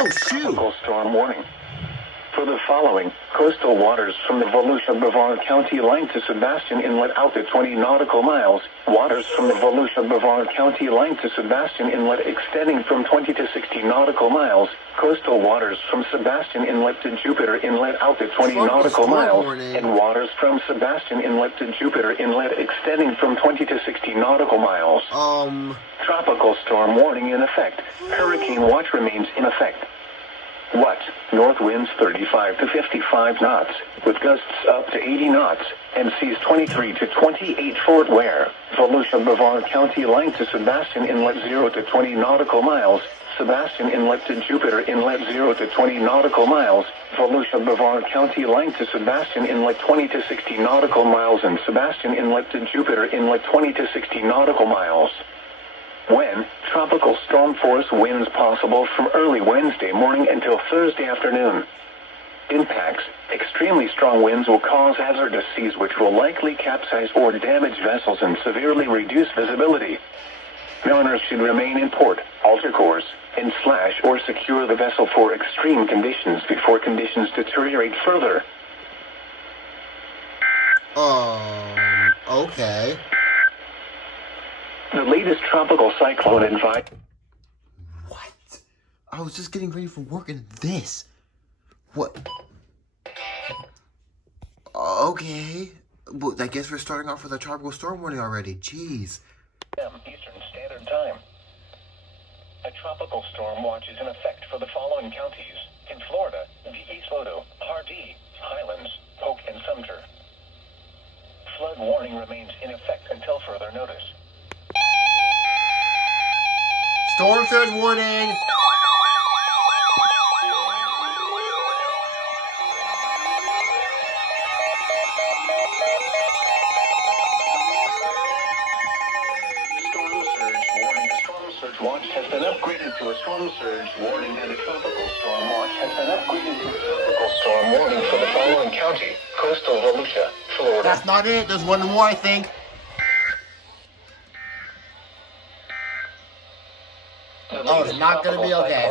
Oh, shoot. Tropical storm warning. For the following, coastal waters from the Volusia-Brevard County line to Sebastian Inlet out to 20 nautical miles, waters from the Volusia-Brevard County line to Sebastian Inlet extending from 20 to 60 nautical miles, coastal waters from Sebastian Inlet to Jupiter Inlet out to 20 nautical miles, and waters from Sebastian Inlet to Jupiter Inlet extending from 20 to 60 nautical miles. Tropical storm warning in effect. Hurricane watch remains in effect. What? North winds 35 to 55 knots, with gusts up to 80 knots, and seas 23 to 28 Fort Ware, Volusia-Brevard County line to Sebastian Inlet 0 to 20 nautical miles, Sebastian Inlet to Jupiter Inlet 0 to 20 nautical miles, Volusia-Brevard County line to Sebastian Inlet 20 to 60 nautical miles, and Sebastian Inlet to Jupiter Inlet 20 to 60 nautical miles. When? Tropical storm force winds possible from early Wednesday morning until Thursday afternoon. Impacts. Extremely strong winds will cause hazardous seas which will likely capsize or damage vessels and severely reduce visibility. Mariners should remain in port, alter course, and slash or secure the vessel for extreme conditions before conditions deteriorate further. Okay. The latest tropical cyclone advice. What? I was just getting ready for work and this. What? Okay. Well, I guess we're starting off with a tropical storm warning already. Jeez. Eastern Standard Time. A tropical storm watch is in effect for the following counties. In Florida, East Lodo, Hardee, Highlands, Polk, and Sumter. Flood warning remains in effect until further notice. Storm surge warning! Storm surge watch has been upgraded to a storm surge warning, and a tropical storm watch has been upgraded to a tropical storm warning for the following county. Coastal Volusia, Florida. That's not it. There's one more, I think. Oh, it's not going to be okay.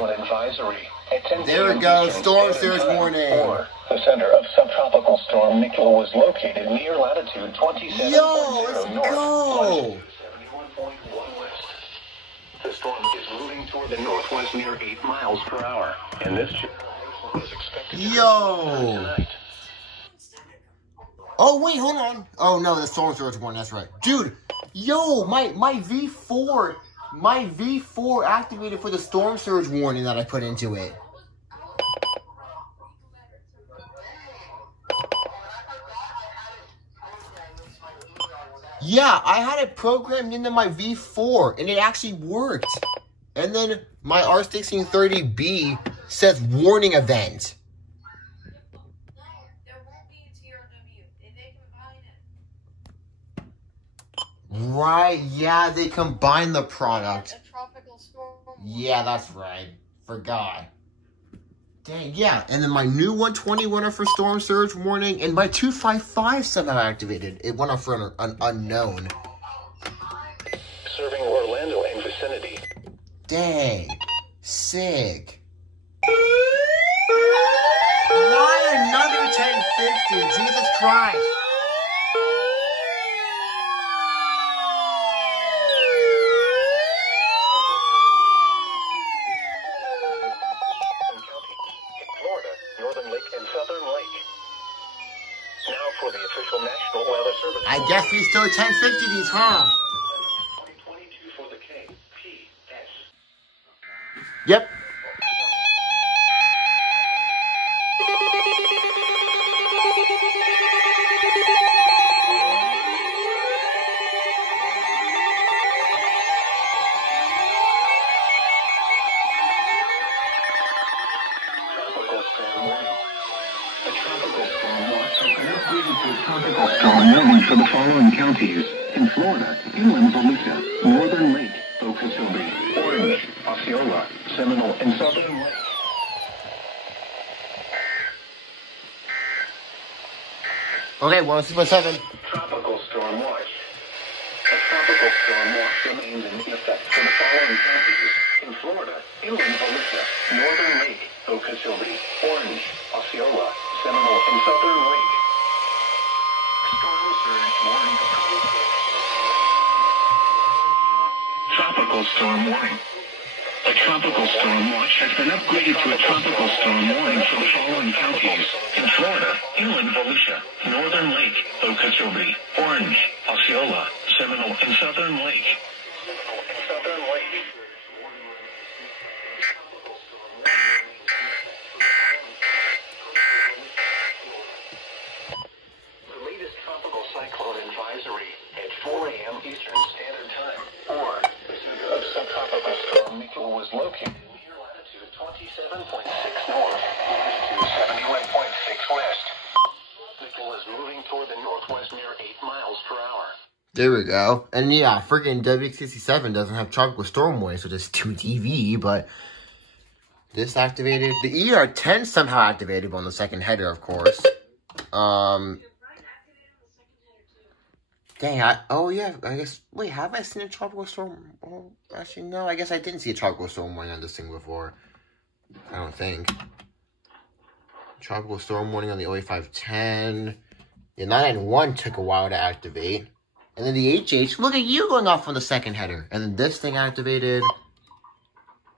There we go. Storm surge warning. The center of subtropical storm Nicole was located near latitude 27.0 let's north. go. 71.1 west. The storm is moving toward the northwest near 8 miles per hour, and this is expected to tonight. Oh, wait, hold on. Oh, no, the storm surge warning. That's right. Dude, yo, my V4... My V4 activated for the storm surge warning that I put into it. Yeah, I had it programmed into my V4 and it actually worked. And then my R1630B says warning event. Right, yeah, they combined the product. A tropical storm. Yeah, that's right. Forgot. Dang, yeah. And then my new 120 went up for storm surge warning, and my 255 somehow activated. It went up for an unknown. Serving Orlando and vicinity. Dang. Sick. Why another 1050? Jesus Christ. I guess we still 1050 these, huh? 2022 for the KPS. Yep. Tropical storm warning. A tropical storm watch has been upgraded to a tropical storm warning for the following counties. In Florida, inland Volusia, Northern Lake, Okeechobee, Orange, Osceola, Seminole, and Southern Lake. Okay, 167. Tropical storm watch. A tropical storm watch remains in effect for the following counties. In Florida, inland Volusia, Northern Lake, Okeechobee, Orange, Osceola, Seminole, and Southern Lake. Storm surge warning. Tropical storm warning. A tropical storm watch has been upgraded to a tropical storm warning for the following counties. In Florida, inland Volusia, Northern Lake, Okeechobee, Orange, Osceola, Seminole, and Southern Lake. The latest tropical cyclone advisory at 4 a.m. Eastern Standard Time, or of subtropical storm Nicole was located near latitude 27.6 north, longitude 71.6 west. Nicole is moving toward the northwest near 8 miles per hour. There we go. And yeah, freaking WX67 doesn't have tropical storm warning, so just 2TV, but this activated. The ER10 somehow activated on the second header, of course. Dang, oh yeah, I guess, wait, have I seen a tropical storm? Oh, actually, no, I guess I didn't see a tropical storm warning on this thing before. I don't think. Tropical storm warning on the OA510. The 991 took a while to activate. And then the HH, look at you going off on the second header. And then this thing activated.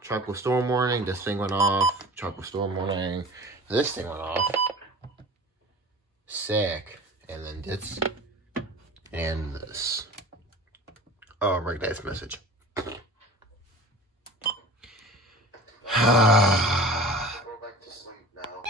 Tropical storm warning, this thing went off. Tropical storm warning, this thing went off. Sick. And then this. And this. Oh, right, nice message. Go back to sleep now.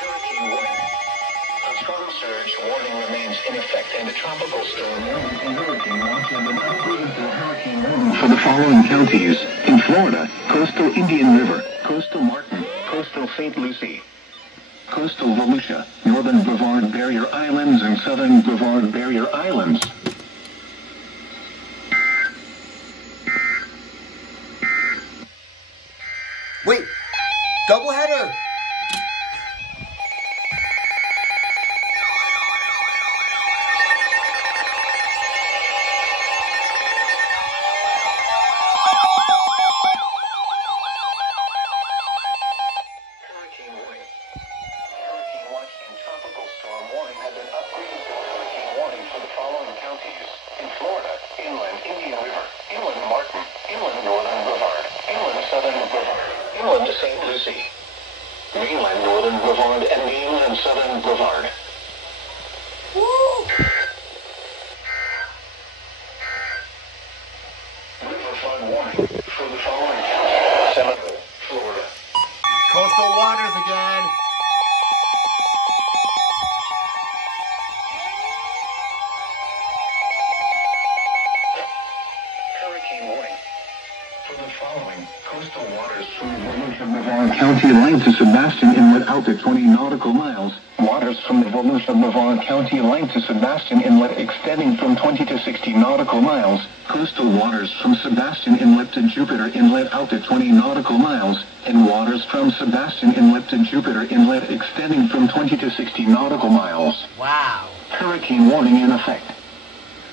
Hurricane warning. A strong surge warning remains in effect, and a tropical storm warning and hurricane watch have been upgraded to a hurricane warning for the following counties. In Florida, coastal Indian River, coastal Martin, coastal St. Lucie, coastal Volusia, northern Brevard Barrier Islands, and southern Brevard Barrier Islands. Wait! Double header! Inland to St. Lucie, mainland northern Brevard, and mainland southern Brevard. Woo! River flood warning for the following counties. Seminole, Florida. Coastal waters again. Hurricane warning for the following coastal waters from Volusia Brevard County line to Sebastian Inlet out to 20 nautical miles. Waters from the Volusia Brevard County line to Sebastian Inlet extending from 20 to 60 nautical miles. Coastal waters from Sebastian Inlet to Jupiter Inlet out to 20 nautical miles. And waters from Sebastian Inlet to Jupiter Inlet extending from 20 to 60 nautical miles. Wow. Hurricane warning in effect.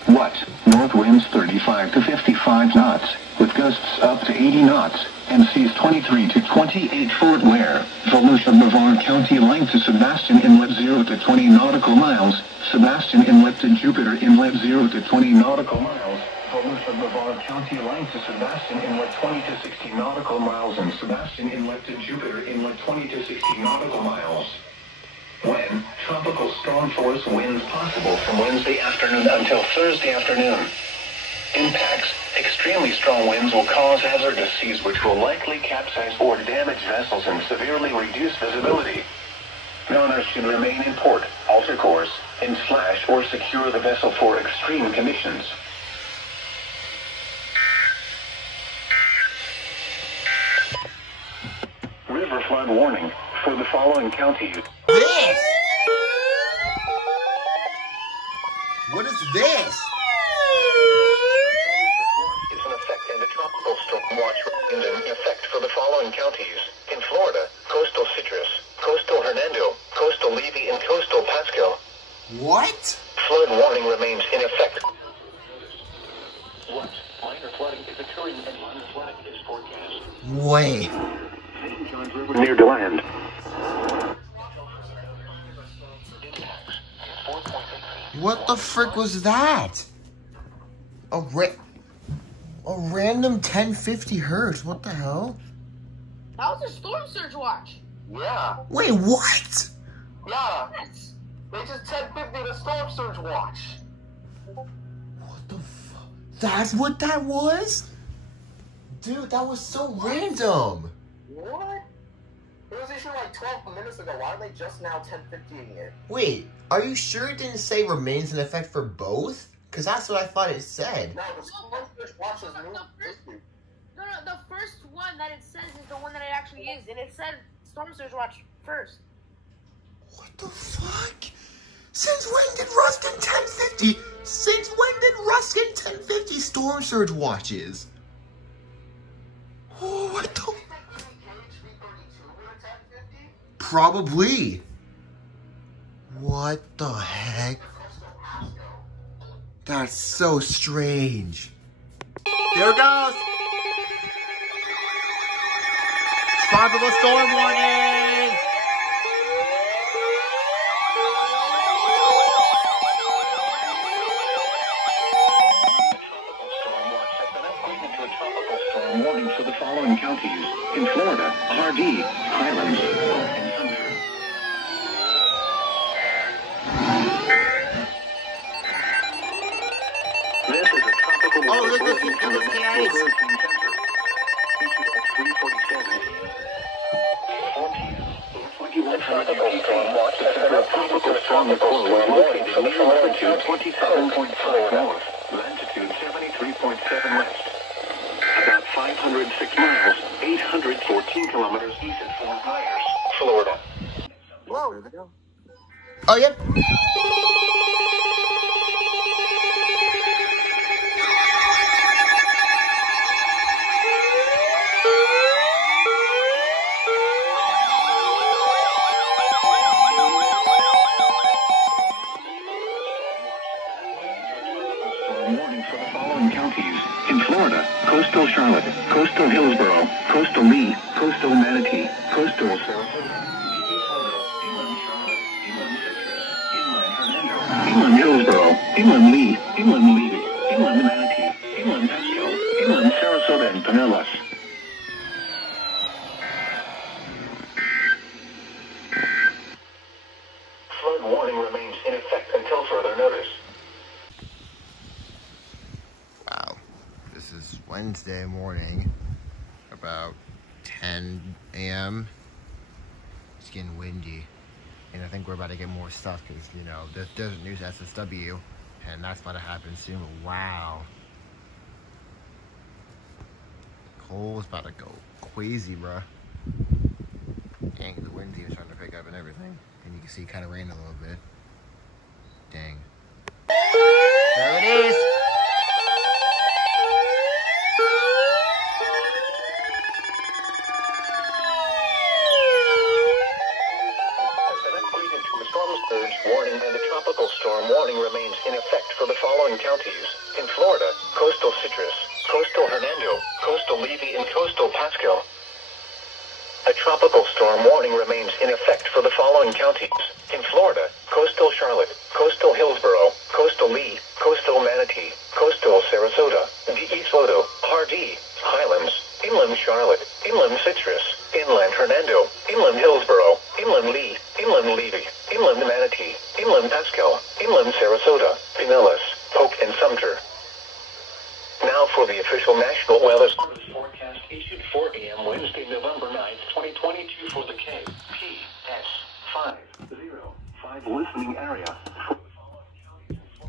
What? North winds 35 to 55 knots, with gusts up to 80 knots, and seas 23 to 28 Fort Ware. Volusia Brevard County line to Sebastian Inlet 0 to 20 nautical miles. Sebastian Inlet to Jupiter Inlet 0 to 20 nautical miles. Volusia Brevard County line to Sebastian Inlet 20 to 60 nautical miles, and Sebastian Inlet to Jupiter Inlet 20 to 60 nautical miles. When tropical storm force winds possible from Wednesday afternoon until Thursday afternoon. Impacts. Extremely strong winds will cause hazardous seas which will likely capsize or damage vessels and severely reduce visibility. Runners should remain in port, alter course, and slash or secure the vessel for extreme conditions. River flood warning for the following counties. This? What is this? It's in effect, and a tropical storm watch remains in effect for the following counties. In Florida, coastal Citrus, coastal Hernando, coastal What? Flood warning remains in effect. What? Minor flooding is occurring and minor flooding is forecast. Wait. St. John's River near DeLand. What the frick was that? A random 1050 hertz. What the hell? That was a storm surge watch. Yeah. Wait, what? Yeah. They just 1050 the storm surge watch. What the fuck? That's what that was? Dude, that was so random. What? It was issued like 12 minutes ago. Why are they just now 1050ing it? Wait, are you sure it didn't say remains in effect for both? Because that's what I thought it said. No, the storm surge watch is new. No, the first one that it says is the one that I actually used, and it said storm surge watch first. What the fuck? Since when did Ruskin 1050? Since when did Ruskin 1050 storm surge watches? Oh, what the? Probably. What the heck? That's so strange. There it goes. Tropical storm warning. Warning for the following counties in Florida: RD, Highlands, and Thunder. This is a tropical this is hurricane center. Issued at 3:47. 14. Tropical storm watch has been a tropical storm located near latitude 27.5 north, latitude 73.7 west. About 506 miles, 814 kilometers east of Fort Myers, Florida. Whoa, there we go. Oh, yep. Warning for the following counties in Florida: coastal Charlotte, coastal Hillsborough, coastal Lee, coastal Manatee, coastal Sarasota, inland Hillsborough, inland Lee, inland Levy, inland Manatee, inland Pasco, inland Sarasota and Pinellas. Flood warning remains in effect until further notice. Wow. This is Wednesday morning, about 10 a.m. It's getting windy. And I think we're about to get more stuff because, you know, there's Desert News SSW, and that's about to happen soon. Wow. Cole's about to go crazy, bruh. Dang, the wind's even starting to pick up and everything. And you can see it kind of rain a little bit. Dang. There it is. Surge warning and a tropical storm warning remains in effect for the following counties in Florida: coastal Citrus, coastal Hernando, coastal Levy, and coastal Pasco. A tropical storm warning remains in effect for the following counties in Florida: coastal Charlotte, coastal Hillsborough, coastal Lee, coastal Manatee, coastal Sarasota, East Lodo, RD, Highlands, inland Charlotte, inland Citrus, inland Hernando, inland Hillsborough, inland Lee, inland Levy, inland Manatee, inland Pasco, inland Sarasota, Pinellas, Polk, and Sumter. Now for the official National Weather Service forecast issued 4 a.m. Wednesday, November 9th, 2022 for the KPS505 listening area.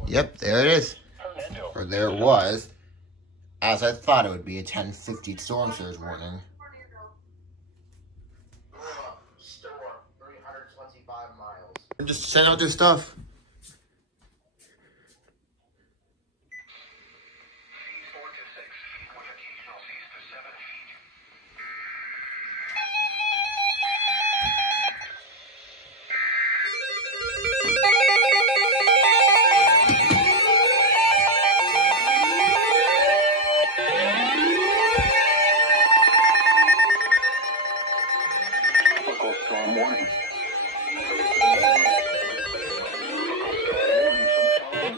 Yep, there it is. Or there it was. As I thought it would be, a 1050 storm surge warning. Store 325 miles. Just send out their stuff.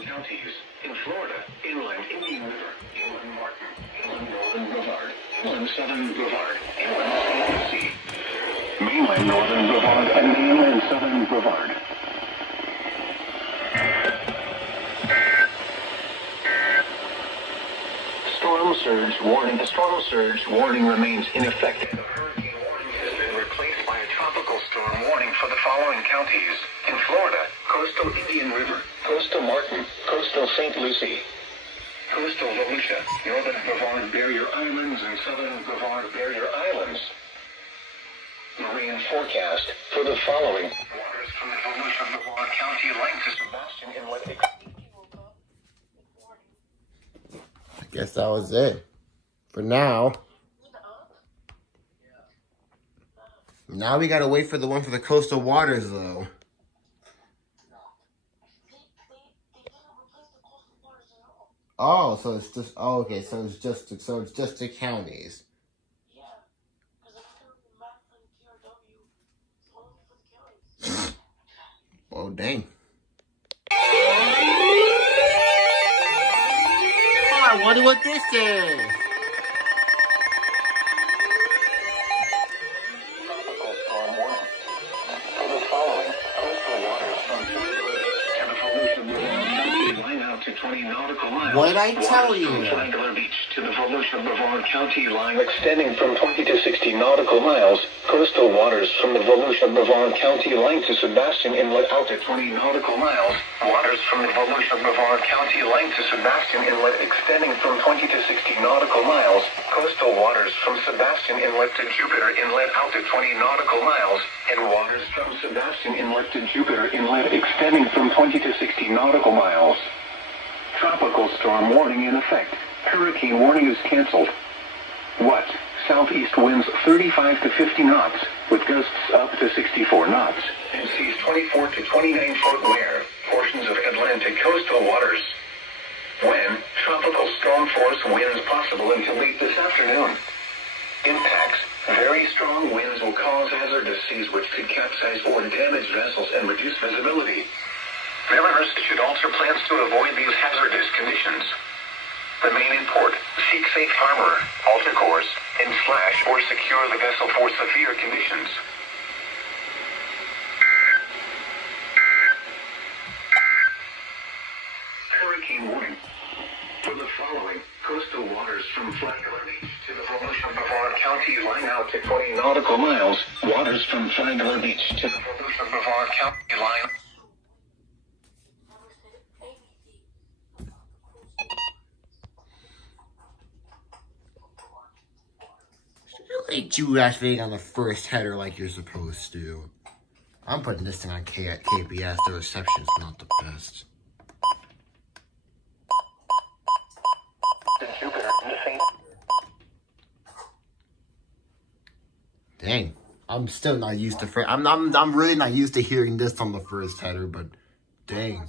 Counties in Florida, inland Indian River, inland Martin, inland Northern Brevard, inland Southern Brevard, inland St. Lucie, mainland Northern Brevard, and mainland Southern Brevard. Storm surge warning. The storm surge warning remains in effect. The hurricane warning has been replaced by a tropical storm warning for the following counties. In Florida, coastal Indian River, coastal Martin, coastal St. Lucie, coastal Volusia, northern Brevard Barrier Islands, and southern Brevard Barrier Islands. Marine forecast for the following. Waters from the Volusia Brevard County length to Sebastian Inlet. I guess that was it for now. Now we gotta wait for the one for the coastal waters, though. Oh, so it's just okay. So it's just the counties. Oh dang! Oh, I wonder what this is. Tropical storm warning for the following coastal waters from Volusia Brevard County line out to 20 nautical miles. What did I tell you? From Flagler Beach to the Volusia Brevard County line extending from 20 to 60 nautical miles. Coastal waters from the Volusia Brevard County line to Sebastian Inlet out to 20 nautical miles. Waters from the Volusia Brevard County line to Sebastian Inlet extending from 20 to 60 nautical miles. Coastal waters from Sebastian Inlet to Jupiter Inlet out to 20 nautical miles. And waters from Sebastian Inlet to Jupiter Inlet extending from 20 to 60 nautical miles. Tropical storm warning in effect. Hurricane warning is canceled. What? Southeast winds 35 to 50 knots, with gusts up to 64 knots. And seas 24 to 29 foot where? Portions of Atlantic coastal waters. When? Tropical storm force winds possible until late this afternoon. Impacts. Very strong winds will cause hazardous seas which could capsize or damage vessels and reduce visibility. Mariners should alter plans to avoid these hazardous conditions. Remain in port, seek safe harbor, alter course, and slash or secure the vessel for severe conditions. Hurricane warning for the following coastal waters from Flagler Beach to the Volusia Brevard County line out to 20 nautical miles. Waters from Flagler Beach to the Volusia Brevard County line. Let you activate on the first header like you're supposed to. I'm putting this thing on KPS. The reception's not the best. Dang, I'm still not used to. I'm really not used to hearing this on the first header, but dang.